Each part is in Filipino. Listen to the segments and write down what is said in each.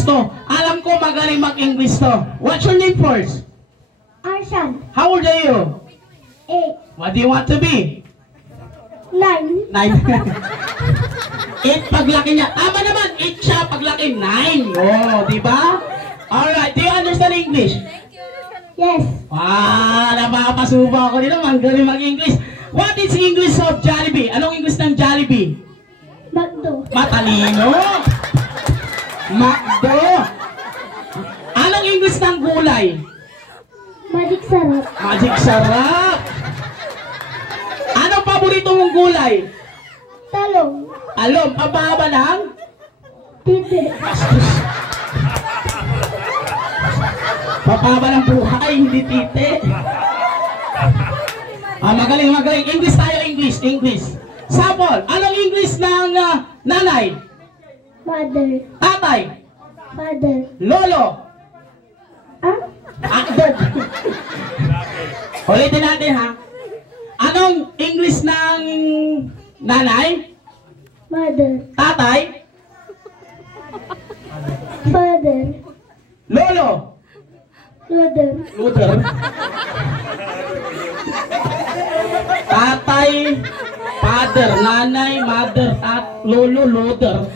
English to. Alam ko magaling mag-English to. What's your name first? Arshan. How old are you? 8. What do you want to be? 9. 9. 8 paglaki niya. Tama naman, 8 siya paglaki. 9. Oh, di ba? Alright, do you understand English? Yes. Napapasuba ako dito. Magaling mag-English. What is English of Jollibee? Anong English ng Jollibee? Magdo. Matalino. Makdo. Anong English ng gulay? Magic sarap. Magic sarap. Anong paborito mong gulay? Talong. Alom, ang baba ng? Tite. Papaba ng buhay, hindi tite. Magaling. English tayo, English. Sample, anong English ng nanay? Mother. Tatay? Father. Lolo? Ah? Dad. Ulitin natin ha. Anong English ng nanay? Mother. Tatay? Father. Lolo? Mother. Luther? Tatay, father, nanay, mother, lolo, loader.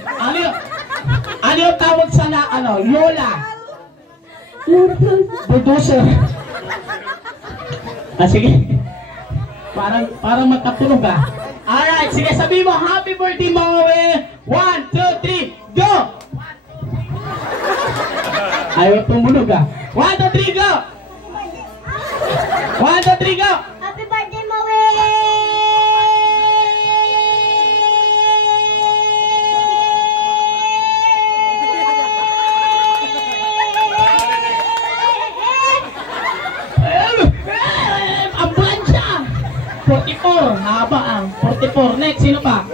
Ano yung tawag sa lola? Lurus. Bulldozer. Sige. Parang magkatunog Alright, sige, sabihin mo, happy birthday, Mawe. 1, 2, 3, go! Ayaw tumunog 1, 2, 3, go! 1, 2, 3, go! Happy birthday, Mawe! Ambulansya! 44, haba 44. Next, sino pa?